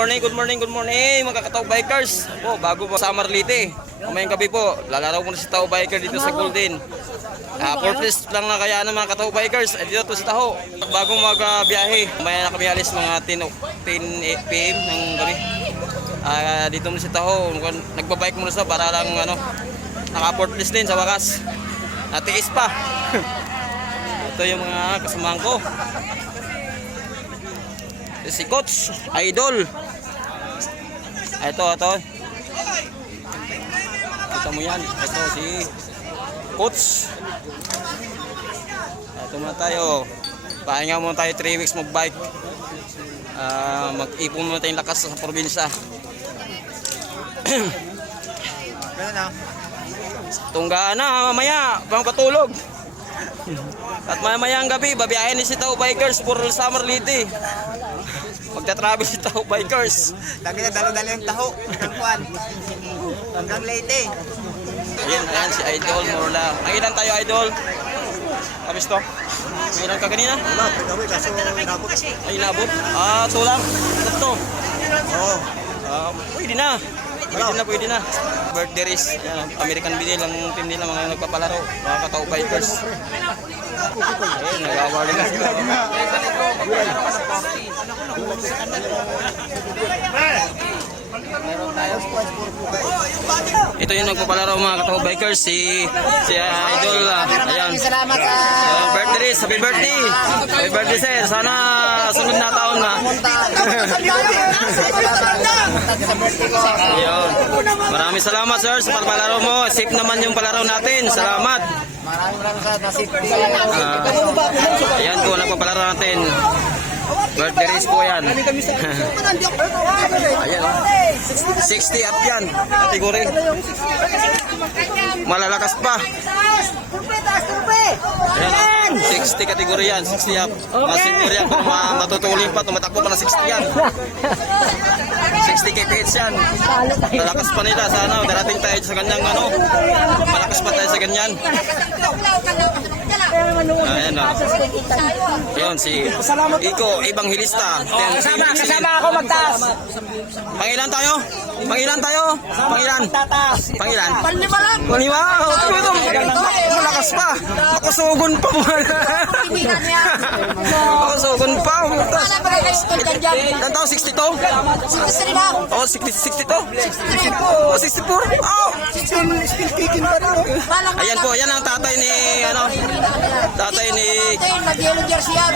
good morning mga Katao Bikers. Po, bago po sa Marlite. Mamayang gabi po, lalaro ko na si Tao Biker dito sa Golden. Purpose lang na kaya ng mga Katao Bikers. Dito to sa Taho. Bago magbiyahe, mamaya na kami alis mga 10 PM ng gabi. Dito muna si Taho. Nagbabike muna sa para lang naka-purpose din sa wakas. Natiis pa. Ito yung mga kasamahan ko. Si Coach Idol. Ito. Kita mo yan. Ito si Coach. Ito muna tayo. Pahinga muna tayo 3 weeks mag-bike. Mag-ipon muna tayong lakas sa probinsya. Tunggaan na mamaya. Pang patulog. At mamaya ang gabi, babiyahin ni si Tao Bikers for Summer Liti. Magta-travel si Tao Bikers. Lagi na dalo-dalo yung taho. Hanggang Leyte. Ayan si Idol Morla. Nangilan tayo, Idol? Tapos to? Nangilan ka kanina? Wala, pagkawin kaso inabot. Ay, inabot? Ito lang. Ito. Oo. Pwede na. Pwede na. Birthday race. American Binil ang team nila, mga nagpapalaro. Mga Katao Bikers. Ayun, nag-awali na sila. Ito yung nagpapalaro mga Katao Bikers, si Idol. Ayan. Salamat sa Birthday race. Happy birthday. Happy birthday sir. Sana sunod na taon na. Ayun. Maraming salamat sir sa palaro mo. Safe naman yung palaro natin. Salamat. Maraming sa nasip. Ayan po, nagpapalaro natin. Birthday race po yan. Ayan, 60 up yan. Kategori. Malalakas pa. Ayan, 60 kategori yan. 60 up. Masinyor yan. Kung matutulin pa, tumatakbo pa na 60 yan. 60 kph yan. Malakas pa nila. Sana darating tayo sa ganyang malakas pa tayo sa ganyan. Ayan o. Ayan si Iko Evangelista. Kasama ako magtaas. Pangilan tayo? Pangilan? Panlima lang. Panlima? Malakas pa. Makusugon pa mo. Makusugon pa. Ilan tao? 62? Oh, 62? Oh, 64? Oh! Ayan po, yan ang tatay ni tatay ni Mag-yellow jersey yan.